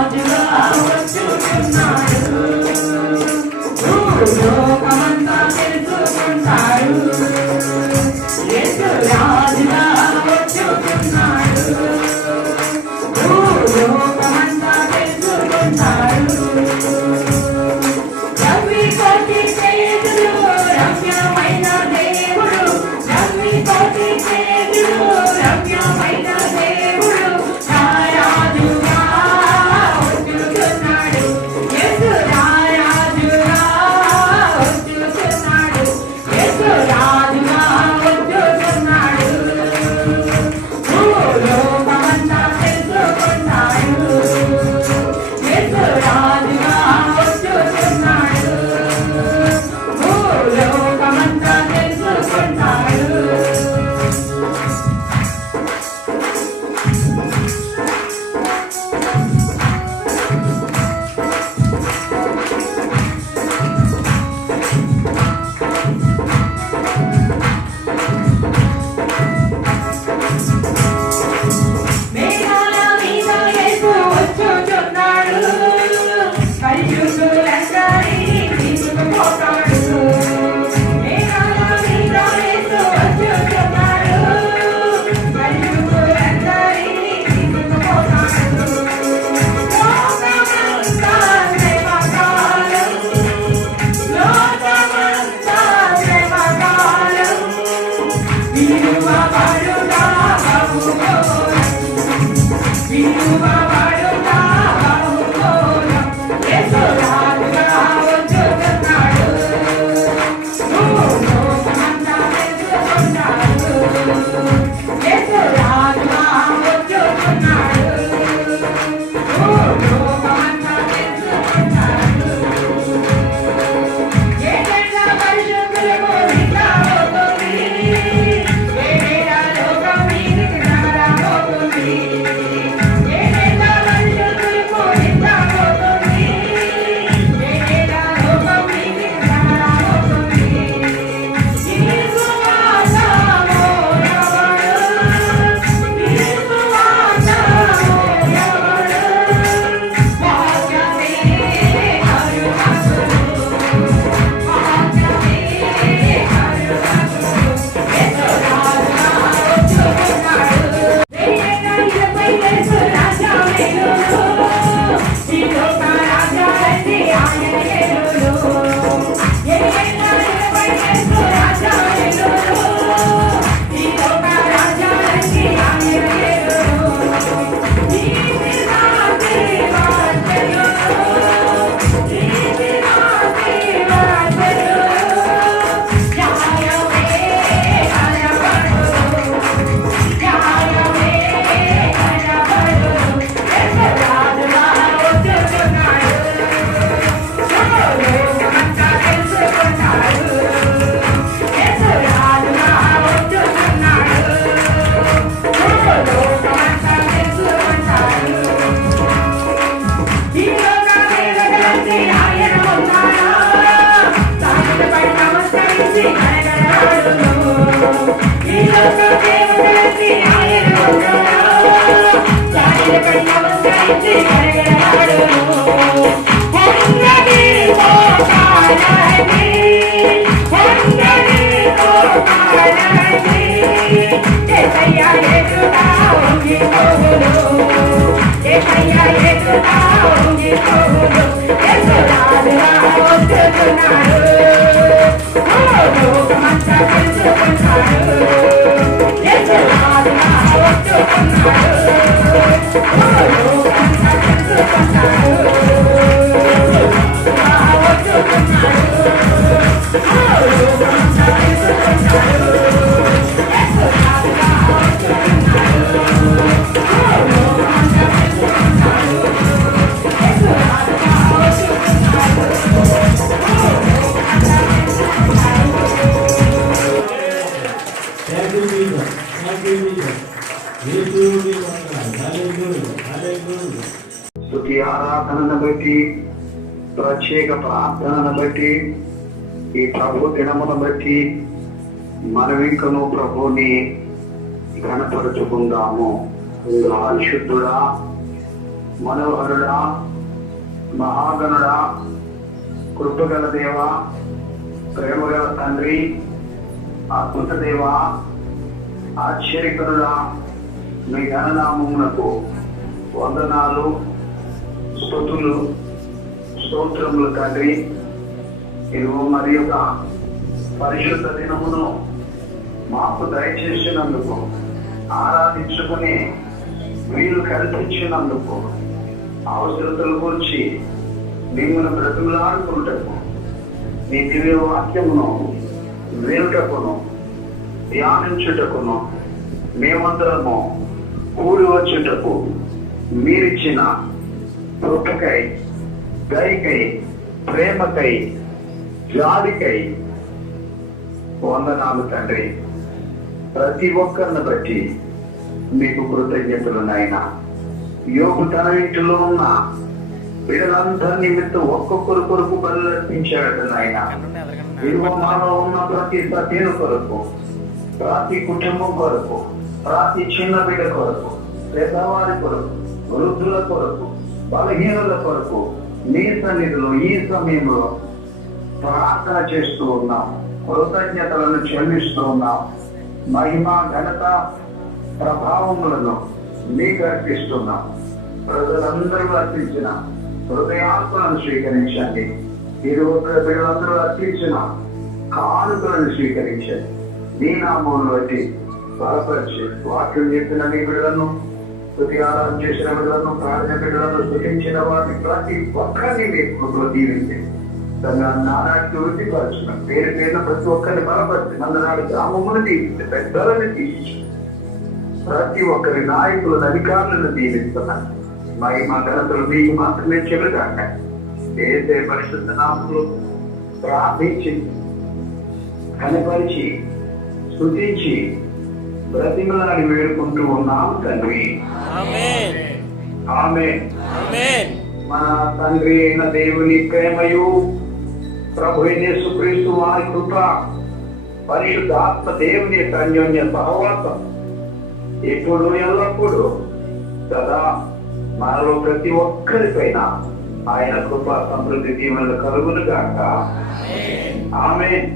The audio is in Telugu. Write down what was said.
రాజుగా వచ్చుచున్నాడు. భూలోకమంతా తెలుసుకుంటాడు. యేసు రాజుగా వచ్చుచున్నాడు. భూలోకమంతా తెలుసుకుంటాడు. రవికోటి చేతులు రమ్యమైన దేవుడు. రవికోటి చేతులు రమ్యమైన దేవుడు. రారాజుగా వచ్చుచున్నాడు. యేసు రారాజుగా వచ్చుచున్నాడు. యేసు రాజుగా వచ్చుచున్నాడు. భూలోకమంతా తెలుసుకుంటాడు. యేసు రాజుగా వచ్చుచున్నాడు. భూలోకమంతా తెలుసుకుంటాడు. మేఘాల మీద యేసు వచ్చుచున్నాడు. పరిశుద్ధులందరినీ తీసుకుపోతాడు. మేఘాల మీద యేసు వచ్చుచున్నాడు. పరిశుద్ధులందరినీ తీసుకుపోతాడు. లోకమంతా శ్రమకాలం. లోకమంతా శ్రమకాలం. విలువబడుగా బహుఘోరం. విలువబడుగా బహుఘోరం. యేసు రాజుగా వచ్చుచున్నాడు. భూలోకమంతా తెలుసుకుంటాడు. యేసు రాజుగా వచ్చుచున్నాడు. భూలోకమంతా తెలుసుకుంటాడు. ఏడేళ్ళ పరిశుద్ధులకు నిద్రపోతుంది. ఏడేళ్ళ లోకం మీదికి నగరపోతుంది. ఏడేళ్ళ పరిశుద్ధులకు నిద్రపోతుంది. ఏడేళ్ళ లోకం మీదికి నగరపోతుంది. ఈ సువార్త మోయవడు. ఈ సువార్త మోయవడు. వాక్యమే అరుణాచలం. వాక్యమే అరుణాచలం. యేసు రాజుగా వచ్చుచున్నాడు. వేయగా 20 యేసు రాజా వేలులు. ఈ లోక రాజాలన్నీ ఆయన ఏలులు. వేయగా 20 యేసు రాజా వేలులు. ఈ లోక రాజాలన్నీ ఆయన ఏలులు. నీతి నాటి వార్తలు. నీతి నాటి వార్తలు. న్యాయమే కనబడును. న్యాయమే కనబడును. యేసు రాజుగా వచ్చుచున్నాడు. భూలోకమంతా తెలుసుకుంటాడు. యేసు రాజుగా వచ్చుచున్నాడు. భూలోకమంతా తెలుసుకుంటాడు. ఈ లోక దేవతలన్నీ ఆయన ఉన్నాడా? సాగిలపై నమస్కరించి గణగణాడును. ఈ లోక దేవతలన్నీ ఆయన ఉన్నాడా? సాగిలపై నమస్కరించి గణగణాడును. హొంగని మోకాలని. హొంగని మోకాలని. యేసయ్య ఎదుట ఉంగిపోవును. యేసయ్య ఎదుట ఉంగిపోవును. యేసు రాజుగా వచ్చుచున్నాడు. భూలోకమంతా తెలుసుకుంటాడు. యేసు రాజుగా వచ్చుచున్నాడు. భూలోకమంతా తెలుసుకుంటాడు. యేసు రాజుగా వచ్చుచున్నాడు. భూలోకమంతా తెలుసుకుంటాడు. యేసు రాజుగా వచ్చుచున్నాడు. భూలోకమంతా తెలుసుకుంటాడు. యేసు రాజుగా వచ్చుచున్నాడు. భూలోకమంతా తెలుసుకుంటాడు. Thank you, Jesus. Thank you, Jesus. యేసు నీ వందనాలు. హల్లెలూయా. హల్లెలూయా. స్తుతి ఆరాధనను బట్టి, ప్రత్యేక ప్రార్థనను బట్టి, ఈ ప్రభు దినమును బట్టి మనమింకను ప్రభుని గణపరుచుకుందాము. పరిశుద్ధుడా, మనోహరుడా, మహాగణుడా, కృపగల దేవ, ప్రేమగల తండ్రి, అద్భుత దేవ, ఆశ్చర్యకరుడా, మీ ఘననామమునకు వందనాలు, స్తుతులు, స్తోత్రములు తండ్రి. ఇదిగో మరి యొక్క పరిశుద్ధ దినమును మాకు దయచేసినందుకు, ఆరాధించుకుని వీలు కల్పించినందుకు, అవసరతల గురించి మిమ్మల్ని బ్రతుకులాడుకుంటకు, మీ దివ్య వాక్యమును వినుటకును ధ్యానించుటకును మేమందరము కూడి వచ్చుటకు మీరిచ్చిన కృపకై, దయకై, ప్రేమకై, జాలికై వందనాలు తండ్రి. ప్రతి ఒక్కరిని బట్టి మీకు కృతజ్ఞతలు నాయనా. యోగు తన ఇంటిలో ఉన్న బిడ్డలందరి నిమిత్తం ఒక్కొక్కరు కొరకు బలు అర్పించాడు నాయన. ఇదిగో మాలో ఉన్న ప్రతి సతీను కొరకు, ప్రతి కుటుంబం కొరకు, ప్రతి చిన్న బిడ్డ కొరకు, పెద్దవారి కొరకు, వృద్ధుల కొరకు, బలహీనుల కొరకు నీ సన్నిధిలో ఈ సమయంలో ప్రార్థన చేస్తూ ఉన్నాం. కృతజ్ఞతలను చెల్లిస్తూ ఉన్నాం. మహిమ, ఘనత, ప్రభావములను నీకు అర్పిస్తున్నాం. ప్రజలందరూ అర్పించిన హృదయాత్మలను స్వీకరించండి. ఇరువురు బిడ్డలందరూ అర్పించిన కానుకలను స్వీకరించండి. నీ నామమును బట్టి బలపరిచి వాక్యం చెప్పిన నీ బిడ్డలను, స్తుతి ఆరాధన చేసిన బిడ్డలను, ప్రార్థన బిడ్డలను, స్తుతించిన వారిని ప్రతి ఒక్కరిని మీ కృపలో దీవించి నానాటికి వృద్ధిపరచిన పేరు పేరున ప్రతి ఒక్కరిని బలపరిచి మందనాడు గ్రామమును దీవించి పెద్దలను తీసి ప్రతి ఒక్కరి నాయకులను, అధికారులను దీవిస్తున్నాను. మహిమ ఘనతలు మీకు మాత్రమే చెబుతాక ఏదే పరిశుద్ధ నామములు ప్రార్థించి కనపరిచి స్తుతించి బ్రతిమలాడి వేడుకుంటూ ఉన్నాము తండ్రి. ఆమేన్. మన తండ్రి అయిన దేవుని ప్రేమయు, ప్రభు అయిన యేసుక్రీస్తు వారి కృప, పరిశుద్ధ ఆత్మ దేవుని యొక్క అన్యోన్య సహవాసం ఎప్పుడు ఎల్లప్పుడూ సదా మనలో ప్రతి ఒక్కరిపైన ఆయన కృప సమృద్ధి దీవెనలు కలుగును గాక. ఆమేన్.